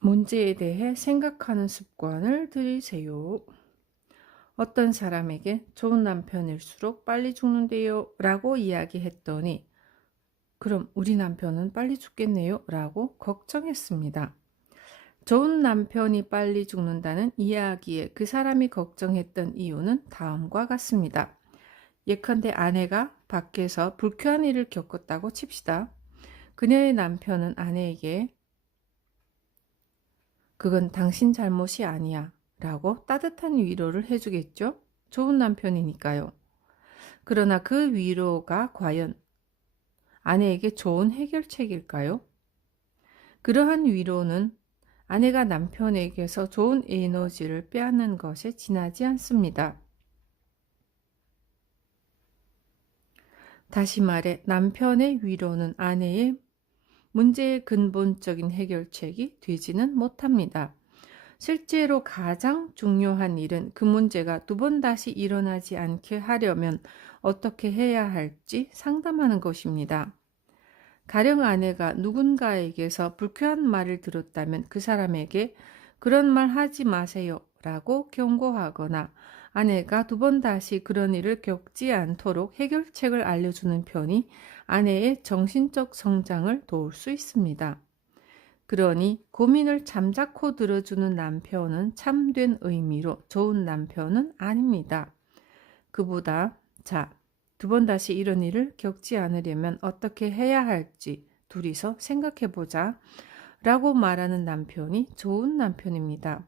문제에 대해 생각하는 습관을 들이세요. 어떤 사람에게 좋은 남편일수록 빨리 죽는데요 라고 이야기했더니 그럼 우리 남편은 빨리 죽겠네요 라고 걱정했습니다. 좋은 남편이 빨리 죽는다는 이야기에 그 사람이 걱정했던 이유는 다음과 같습니다. 예컨대 아내가 밖에서 불쾌한 일을 겪었다고 칩시다. 그녀의 남편은 아내에게 그건 당신 잘못이 아니야 라고 따뜻한 위로를 해주겠죠? 좋은 남편이니까요. 그러나 그 위로가 과연 아내에게 좋은 해결책일까요? 그러한 위로는 아내가 남편에게서 좋은 에너지를 빼앗는 것에 지나지 않습니다. 다시 말해 남편의 위로는 아내의 문제의 근본적인 해결책이 되지는 못합니다. 실제로 가장 중요한 일은 그 문제가 두 번 다시 일어나지 않게 하려면 어떻게 해야 할지 상담하는 것입니다. 가령 아내가 누군가에게서 불쾌한 말을 들었다면 그 사람에게 그런 말 하지 마세요 라고 경고하거나 아내가 두 번 다시 그런 일을 겪지 않도록 해결책을 알려주는 편이 아내의 정신적 성장을 도울 수 있습니다. 그러니 고민을 잠자코 들어주는 남편은 참된 의미로 좋은 남편은 아닙니다. 그보다 두 번 다시 이런 일을 겪지 않으려면 어떻게 해야 할지 둘이서 생각해보자 라고 말하는 남편이 좋은 남편입니다.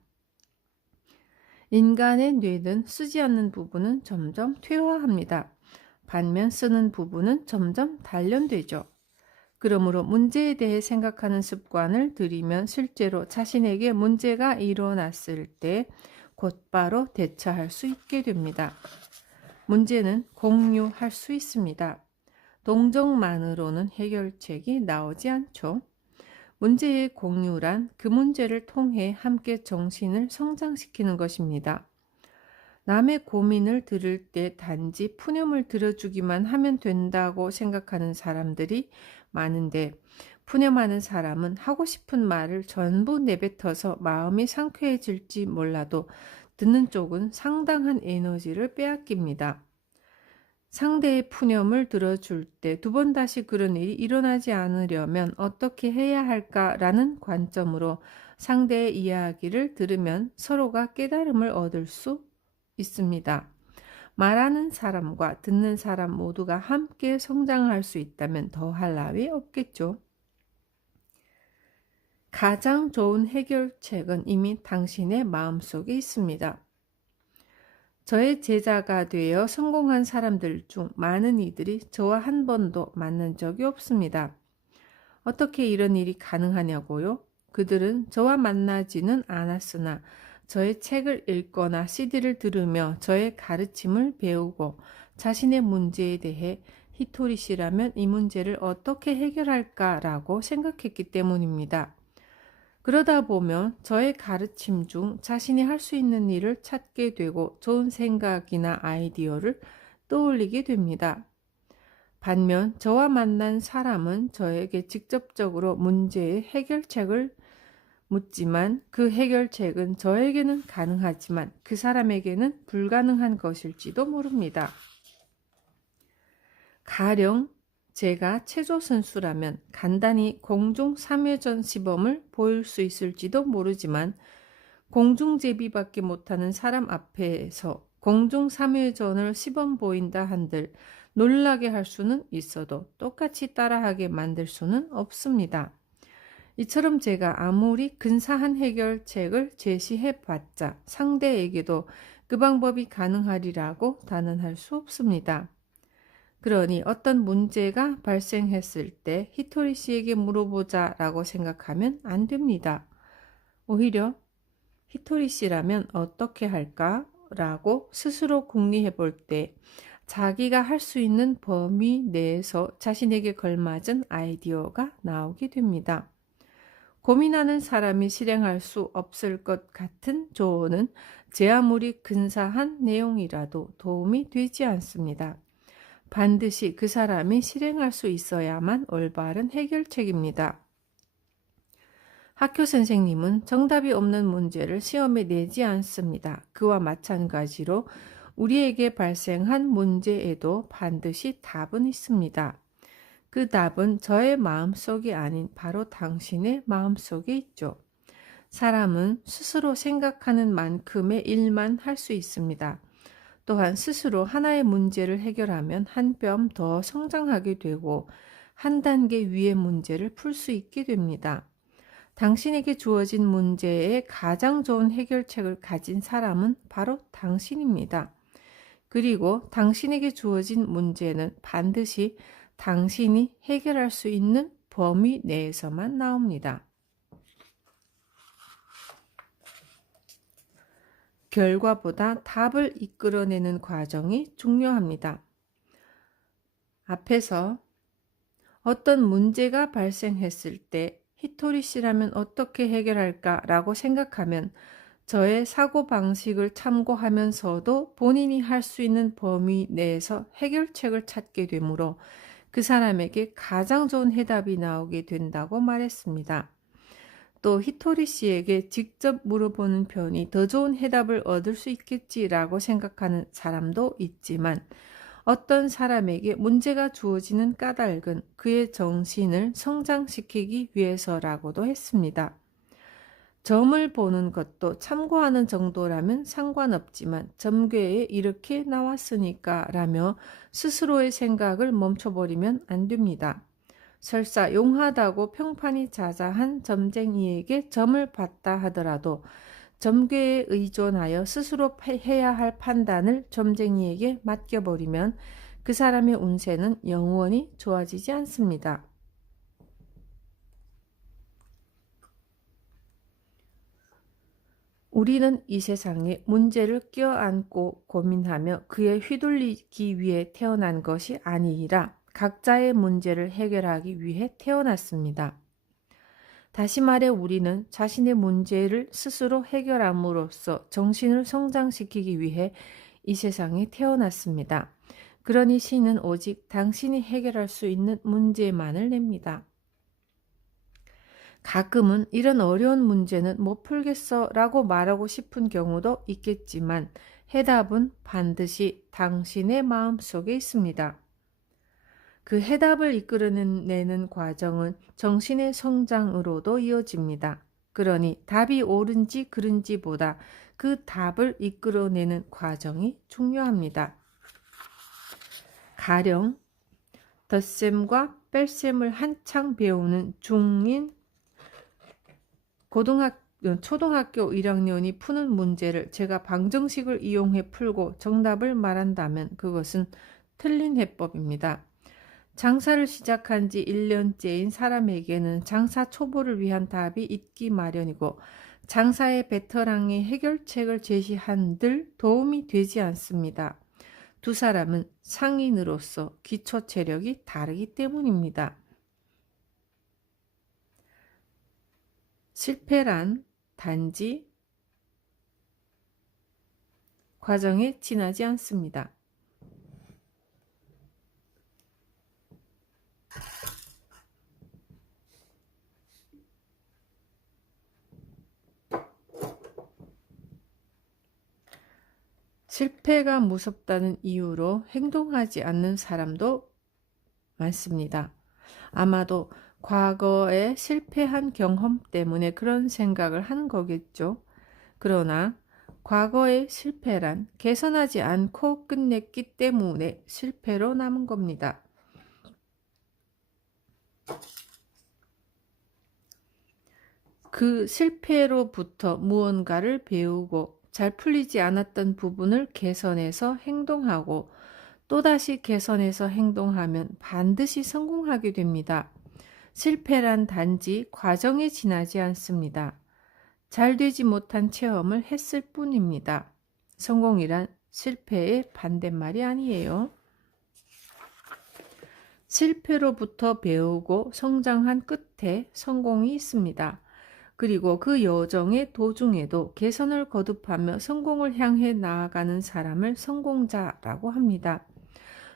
인간의 뇌는 쓰지 않는 부분은 점점 퇴화합니다. 반면 쓰는 부분은 점점 단련되죠. 그러므로 문제에 대해 생각하는 습관을 들이면 실제로 자신에게 문제가 일어났을 때 곧바로 대처할 수 있게 됩니다. 문제는 공유할 수 있습니다. 동정만으로는 해결책이 나오지 않죠. 문제의 공유란 그 문제를 통해 함께 정신을 성장시키는 것입니다. 남의 고민을 들을 때 단지 푸념을 들어주기만 하면 된다고 생각하는 사람들이 많은데 푸념하는 사람은 하고 싶은 말을 전부 내뱉어서 마음이 상쾌해질지 몰라도 듣는 쪽은 상당한 에너지를 빼앗깁니다. 상대의 푸념을 들어줄 때 두 번 다시 그런 일이 일어나지 않으려면 어떻게 해야 할까라는 관점으로 상대의 이야기를 들으면 서로가 깨달음을 얻을 수 있습니다. 말하는 사람과 듣는 사람 모두가 함께 성장할 수 있다면 더할 나위 없겠죠. 가장 좋은 해결책은 이미 당신의 마음속에 있습니다. 저의 제자가 되어 성공한 사람들 중 많은 이들이 저와 한 번도 만난 적이 없습니다. 어떻게 이런 일이 가능하냐고요? 그들은 저와 만나지는 않았으나 저의 책을 읽거나 CD를 들으며 저의 가르침을 배우고 자신의 문제에 대해 히토리 씨라면 이 문제를 어떻게 해결할까라고 생각했기 때문입니다. 그러다 보면 저의 가르침 중 자신이 할 수 있는 일을 찾게 되고 좋은 생각이나 아이디어를 떠올리게 됩니다. 반면 저와 만난 사람은 저에게 직접적으로 문제의 해결책을 묻지만 그 해결책은 저에게는 가능하지만 그 사람에게는 불가능한 것일지도 모릅니다. 가령 제가 체조 선수라면 간단히 공중 3회전 시범을 보일 수 있을지도 모르지만 공중제비밖에 못하는 사람 앞에서 공중 3회전을 시범 보인다 한들 놀라게 할 수는 있어도 똑같이 따라하게 만들 수는 없습니다. 이처럼 제가 아무리 근사한 해결책을 제시해봤자 상대에게도 그 방법이 가능하리라고 단언할 수 없습니다. 그러니 어떤 문제가 발생했을 때 히토리 씨에게 물어보자 라고 생각하면 안 됩니다. 오히려 히토리 씨라면 어떻게 할까? 라고 스스로 궁리해 볼 때 자기가 할 수 있는 범위 내에서 자신에게 걸맞은 아이디어가 나오게 됩니다. 고민하는 사람이 실행할 수 없을 것 같은 조언은 제 아무리 근사한 내용이라도 도움이 되지 않습니다. 반드시 그 사람이 실행할 수 있어야만 올바른 해결책입니다. 학교 선생님은 정답이 없는 문제를 시험에 내지 않습니다. 그와 마찬가지로 우리에게 발생한 문제에도 반드시 답은 있습니다. 그 답은 저의 마음속이 아닌 바로 당신의 마음속에 있죠. 사람은 스스로 생각하는 만큼의 일만 할 수 있습니다. 또한 스스로 하나의 문제를 해결하면 한 뼘 더 성장하게 되고 한 단계 위의 문제를 풀 수 있게 됩니다. 당신에게 주어진 문제에 가장 좋은 해결책을 가진 사람은 바로 당신입니다. 그리고 당신에게 주어진 문제는 반드시 당신이 해결할 수 있는 범위 내에서만 나옵니다. 결과보다 답을 이끌어내는 과정이 중요합니다. 앞에서 어떤 문제가 발생했을 때 히토리 씨라면 어떻게 해결할까 라고 생각하면 저의 사고방식을 참고하면서도 본인이 할 수 있는 범위 내에서 해결책을 찾게 되므로 그 사람에게 가장 좋은 해답이 나오게 된다고 말했습니다. 또 히토리 씨에게 직접 물어보는 편이 더 좋은 해답을 얻을 수 있겠지라고 생각하는 사람도 있지만 어떤 사람에게 문제가 주어지는 까닭은 그의 정신을 성장시키기 위해서라고도 했습니다. 점을 보는 것도 참고하는 정도라면 상관없지만 점괘에 이렇게 나왔으니까 라며 스스로의 생각을 멈춰버리면 안 됩니다. 설사 용하다고 평판이 자자한 점쟁이에게 점을 봤다 하더라도 점괘에 의존하여 스스로 해야 할 판단을 점쟁이에게 맡겨버리면 그 사람의 운세는 영원히 좋아지지 않습니다. 우리는 이 세상에 문제를 껴안고 고민하며 그에 휘둘리기 위해 태어난 것이 아니라 각자의 문제를 해결하기 위해 태어났습니다. 다시 말해 우리는 자신의 문제를 스스로 해결함으로써 정신을 성장시키기 위해 이 세상에 태어났습니다. 그러니 신은 오직 당신이 해결할 수 있는 문제만을 냅니다. 가끔은 이런 어려운 문제는 못 풀겠어 라고 말하고 싶은 경우도 있겠지만 해답은 반드시 당신의 마음속에 있습니다. 그 해답을 이끌어내는 과정은 정신의 성장으로도 이어집니다. 그러니 답이 옳은지 그른지보다 그 답을 이끌어내는 과정이 중요합니다. 가령 덧셈과 뺄셈을 한창 배우는 중인 초등학교 1학년이 푸는 문제를 제가 방정식을 이용해 풀고 정답을 말한다면 그것은 틀린 해법입니다. 장사를 시작한 지 1년째인 사람에게는 장사 초보를 위한 답이 있기 마련이고 장사의 베테랑이 해결책을 제시한들 도움이 되지 않습니다. 두 사람은 상인으로서 기초 체력이 다르기 때문입니다. 실패란 단지 과정에 지나지 않습니다. 실패가 무섭다는 이유로 행동하지 않는 사람도 많습니다. 아마도 과거에 실패한 경험 때문에 그런 생각을 하는 거겠죠. 그러나 과거의 실패란 개선하지 않고 끝냈기 때문에 실패로 남은 겁니다. 그 실패로부터 무언가를 배우고 잘 풀리지 않았던 부분을 개선해서 행동하고 또다시 개선해서 행동하면 반드시 성공하게 됩니다. 실패란 단지 과정에 지나지 않습니다. 잘 되지 못한 체험을 했을 뿐입니다. 성공이란 실패의 반대말이 아니에요. 실패로부터 배우고 성장한 끝에 성공이 있습니다. 그리고 그 여정의 도중에도 개선을 거듭하며 성공을 향해 나아가는 사람을 성공자라고 합니다.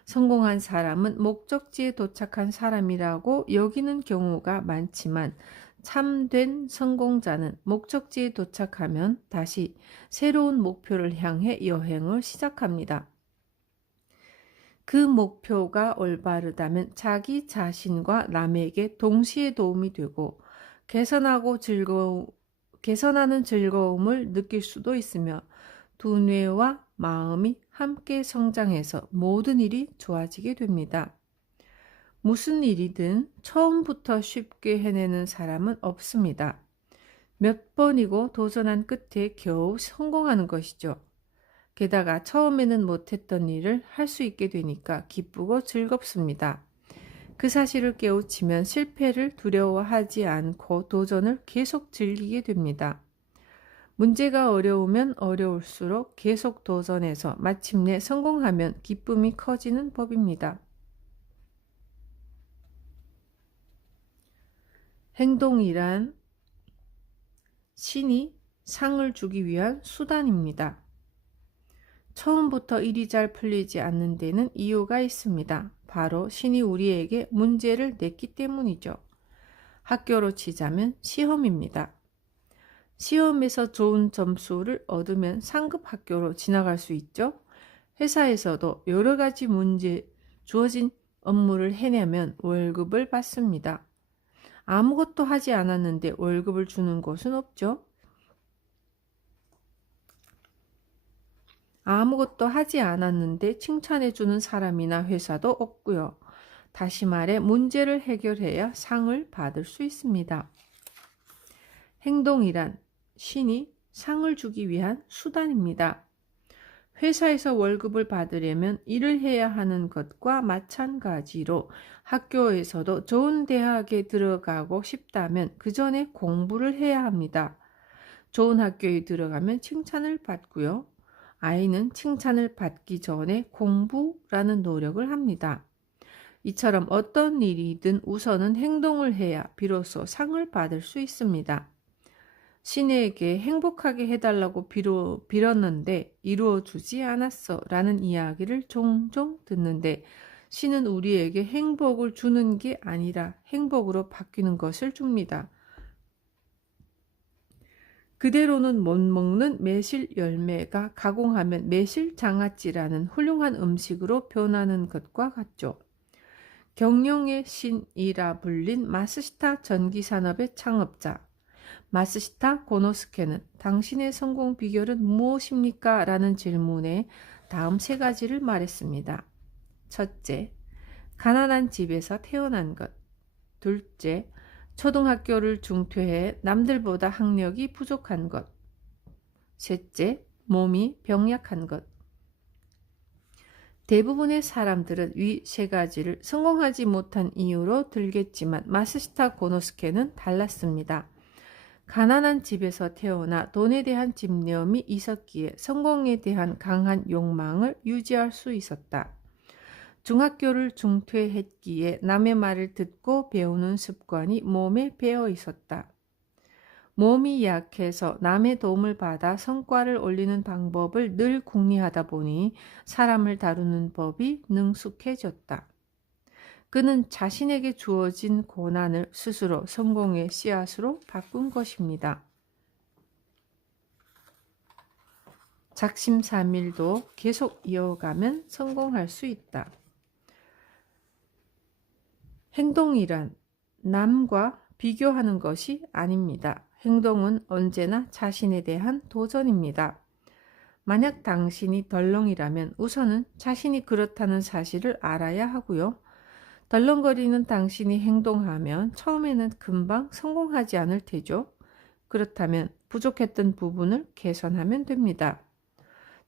성공한 사람은 목적지에 도착한 사람이라고 여기는 경우가 많지만 참된 성공자는 목적지에 도착하면 다시 새로운 목표를 향해 여행을 시작합니다. 그 목표가 올바르다면 자기 자신과 남에게 동시에 도움이 되고 개선하는 즐거움을 느낄 수도 있으며 두뇌와 마음이 함께 성장해서 모든 일이 좋아지게 됩니다. 무슨 일이든 처음부터 쉽게 해내는 사람은 없습니다. 몇 번이고 도전한 끝에 겨우 성공하는 것이죠. 게다가 처음에는 못했던 일을 할 수 있게 되니까 기쁘고 즐겁습니다. 그 사실을 깨우치면 실패를 두려워하지 않고 도전을 계속 즐기게 됩니다. 문제가 어려우면 어려울수록 계속 도전해서 마침내 성공하면 기쁨이 커지는 법입니다. 행동이란 신이 상을 주기 위한 수단입니다. 처음부터 일이 잘 풀리지 않는 데는 이유가 있습니다. 바로 신이 우리에게 문제를 냈기 때문이죠. 학교로 치자면 시험입니다. 시험에서 좋은 점수를 얻으면 상급 학교로 지나갈 수 있죠. 회사에서도 여러 가지 주어진 업무를 해내면 월급을 받습니다. 아무것도 하지 않았는데 월급을 주는 곳은 없죠. 아무것도 하지 않았는데 칭찬해주는 사람이나 회사도 없고요. 다시 말해 문제를 해결해야 상을 받을 수 있습니다. 행동이란 신이 상을 주기 위한 수단입니다. 회사에서 월급을 받으려면 일을 해야 하는 것과 마찬가지로 학교에서도 좋은 대학에 들어가고 싶다면 그 전에 공부를 해야 합니다. 좋은 학교에 들어가면 칭찬을 받고요. 아이는 칭찬을 받기 전에 공부라는 노력을 합니다. 이처럼 어떤 일이든 우선은 행동을 해야 비로소 상을 받을 수 있습니다. 신에게 행복하게 해달라고 빌었는데 이루어주지 않았어 라는 이야기를 종종 듣는데 신은 우리에게 행복을 주는 게 아니라 행복으로 바뀌는 것을 줍니다. 그대로는 못 먹는 매실 열매가 가공하면 매실 장아찌라는 훌륭한 음식으로 변하는 것과 같죠. 경영의 신이라 불린 마쓰시타 전기산업의 창업자 마쓰시타 고노스케는 당신의 성공 비결은 무엇입니까? 라는 질문에 다음 세 가지를 말했습니다. 첫째, 가난한 집에서 태어난 것. 둘째, 초등학교를 중퇴해 남들보다 학력이 부족한 것. 셋째, 몸이 병약한 것. 대부분의 사람들은 위 세 가지를 성공하지 못한 이유로 들겠지만 마쓰시타 고노스케는 달랐습니다. 가난한 집에서 태어나 돈에 대한 집념이 있었기에 성공에 대한 강한 욕망을 유지할 수 있었다. 중학교를 중퇴했기에 남의 말을 듣고 배우는 습관이 몸에 배어 있었다. 몸이 약해서 남의 도움을 받아 성과를 올리는 방법을 늘 궁리하다 보니 사람을 다루는 법이 능숙해졌다. 그는 자신에게 주어진 고난을 스스로 성공의 씨앗으로 바꾼 것입니다. 작심삼일도 계속 이어가면 성공할 수 있다. 행동이란 남과 비교하는 것이 아닙니다. 행동은 언제나 자신에 대한 도전입니다. 만약 당신이 덜렁이라면 우선은 자신이 그렇다는 사실을 알아야 하고요. 덜렁거리는 당신이 행동하면 처음에는 금방 성공하지 않을 테죠. 그렇다면 부족했던 부분을 개선하면 됩니다.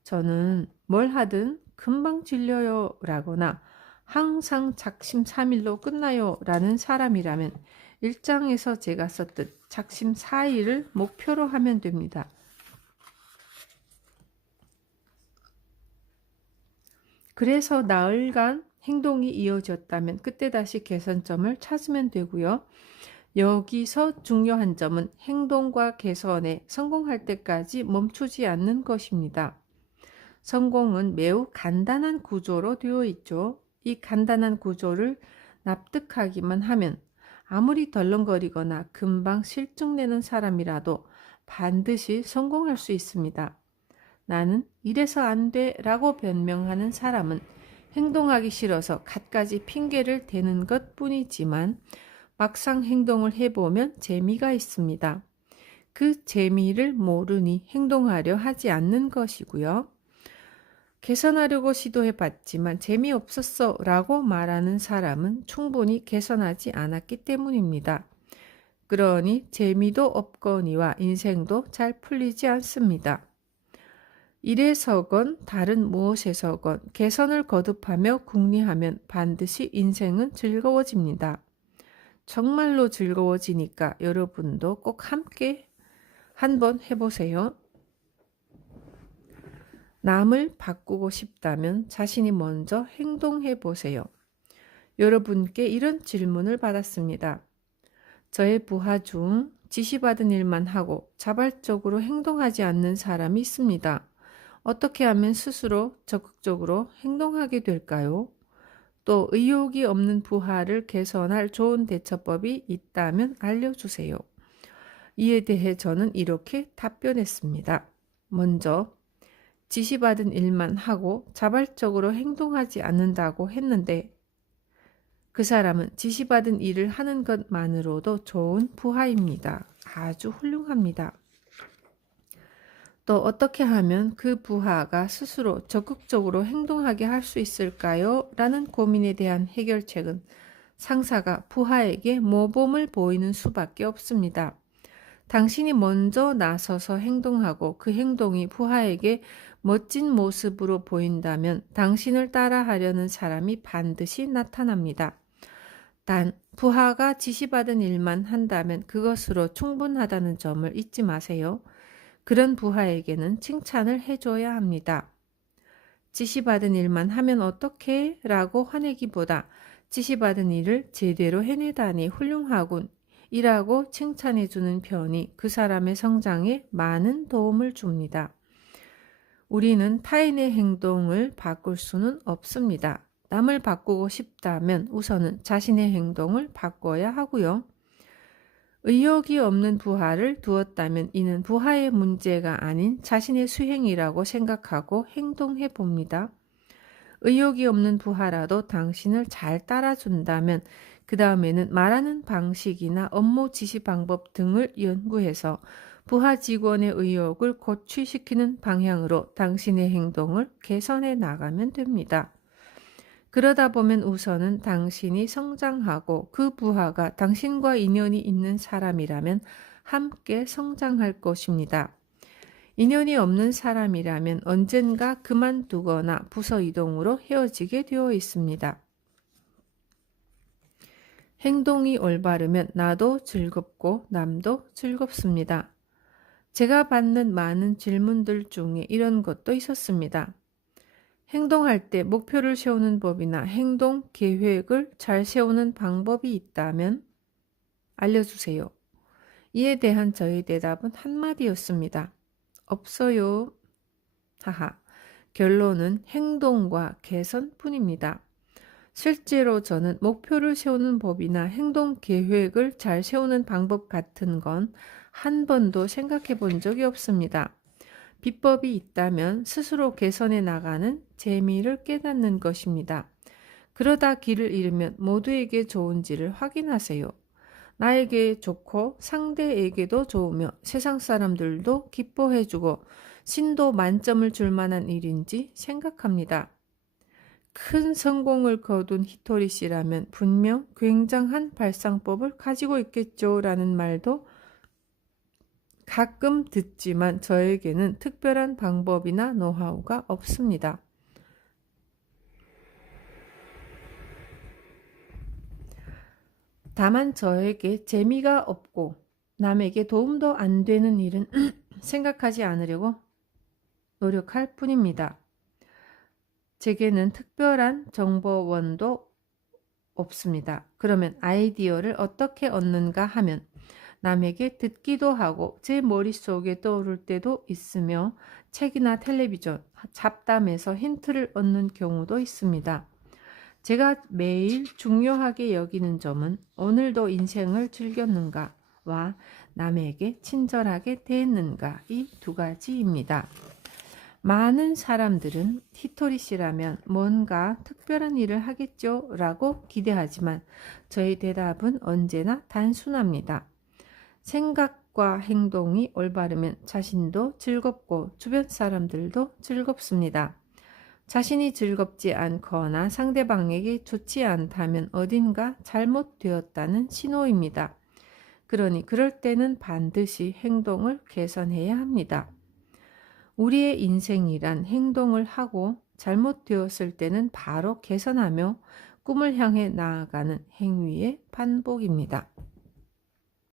저는 뭘 하든 금방 질려요 라거나 항상 작심삼일로 끝나요 라는 사람이라면 1장에서 제가 썼듯 작심사일을 목표로 하면 됩니다. 그래서 나흘간 행동이 이어졌다면 그때 다시 개선점을 찾으면 되고요. 여기서 중요한 점은 행동과 개선에 성공할 때까지 멈추지 않는 것입니다. 성공은 매우 간단한 구조로 되어 있죠. 이 간단한 구조를 납득하기만 하면 아무리 덜렁거리거나 금방 실증내는 사람이라도 반드시 성공할 수 있습니다. 나는 이래서 안 돼 라고 변명하는 사람은 행동하기 싫어서 갖가지 핑계를 대는 것 뿐이지만 막상 행동을 해보면 재미가 있습니다. 그 재미를 모르니 행동하려 하지 않는 것이고요. 개선하려고 시도해봤지만 재미없었어 라고 말하는 사람은 충분히 개선하지 않았기 때문입니다. 그러니 재미도 없거니와 인생도 잘 풀리지 않습니다. 일에서건 다른 무엇에서건 개선을 거듭하며 궁리하면 반드시 인생은 즐거워집니다. 정말로 즐거워지니까 여러분도 꼭 함께 한번 해보세요. 남을 바꾸고 싶다면 자신이 먼저 행동해 보세요. 여러분께 이런 질문을 받았습니다. 저의 부하 중 지시받은 일만 하고 자발적으로 행동하지 않는 사람이 있습니다. 어떻게 하면 스스로 적극적으로 행동하게 될까요? 또 의욕이 없는 부하를 개선할 좋은 대처법이 있다면 알려주세요. 이에 대해 저는 이렇게 답변했습니다. 먼저 지시받은 일만 하고 자발적으로 행동하지 않는다고 했는데 그 사람은 지시받은 일을 하는 것만으로도 좋은 부하입니다. 아주 훌륭합니다. 또 어떻게 하면 그 부하가 스스로 적극적으로 행동하게 할 수 있을까요? 라는 고민에 대한 해결책은 상사가 부하에게 모범을 보이는 수밖에 없습니다. 당신이 먼저 나서서 행동하고 그 행동이 부하에게 멋진 모습으로 보인다면 당신을 따라하려는 사람이 반드시 나타납니다. 단, 부하가 지시받은 일만 한다면 그것으로 충분하다는 점을 잊지 마세요. 그런 부하에게는 칭찬을 해줘야 합니다. 지시받은 일만 하면 어떡해? 라고 화내기보다 지시받은 일을 제대로 해내다니 훌륭하군. 이라고 칭찬해주는 편이 그 사람의 성장에 많은 도움을 줍니다. 우리는 타인의 행동을 바꿀 수는 없습니다. 남을 바꾸고 싶다면 우선은 자신의 행동을 바꿔야 하고요. 의욕이 없는 부하를 두었다면 이는 부하의 문제가 아닌 자신의 수행이라고 생각하고 행동해 봅니다. 의욕이 없는 부하라도 당신을 잘 따라준다면 그 다음에는 말하는 방식이나 업무 지시 방법 등을 연구해서 부하 직원의 의욕을 고취시키는 방향으로 당신의 행동을 개선해 나가면 됩니다. 그러다 보면 우선은 당신이 성장하고 그 부하가 당신과 인연이 있는 사람이라면 함께 성장할 것입니다. 인연이 없는 사람이라면 언젠가 그만두거나 부서 이동으로 헤어지게 되어 있습니다. 행동이 올바르면 나도 즐겁고 남도 즐겁습니다. 제가 받는 많은 질문들 중에 이런 것도 있었습니다. 행동할 때 목표를 세우는 법이나 행동 계획을 잘 세우는 방법이 있다면 알려주세요. 이에 대한 저의 대답은 한마디였습니다. 없어요. 하하. 결론은 행동과 개선뿐입니다. 실제로 저는 목표를 세우는 법이나 행동 계획을 잘 세우는 방법 같은 건 한 번도 생각해 본 적이 없습니다. 비법이 있다면 스스로 개선해 나가는 재미를 깨닫는 것입니다. 그러다 길을 잃으면 모두에게 좋은지를 확인하세요. 나에게 좋고 상대에게도 좋으며 세상 사람들도 기뻐해주고 신도 만점을 줄 만한 일인지 생각합니다. 큰 성공을 거둔 히토리 씨라면 분명 굉장한 발상법을 가지고 있겠죠 라는 말도 가끔 듣지만 저에게는 특별한 방법이나 노하우가 없습니다. 다만 저에게 재미가 없고 남에게 도움도 안 되는 일은 생각하지 않으려고 노력할 뿐입니다. 제게는 특별한 정보원도 없습니다. 그러면 아이디어를 어떻게 얻는가 하면 남에게 듣기도 하고 제 머릿속에 떠오를 때도 있으며 책이나 텔레비전, 잡담에서 힌트를 얻는 경우도 있습니다. 제가 매일 중요하게 여기는 점은 오늘도 인생을 즐겼는가와 남에게 친절하게 대했는가 이 두 가지입니다. 많은 사람들은 히토리 씨라면 뭔가 특별한 일을 하겠죠 라고 기대하지만 저의 대답은 언제나 단순합니다. 생각과 행동이 올바르면 자신도 즐겁고 주변 사람들도 즐겁습니다. 자신이 즐겁지 않거나 상대방에게 좋지 않다면 어딘가 잘못되었다는 신호입니다. 그러니 그럴 때는 반드시 행동을 개선해야 합니다. 우리의 인생이란 행동을 하고 잘못되었을 때는 바로 개선하며 꿈을 향해 나아가는 행위의 반복입니다.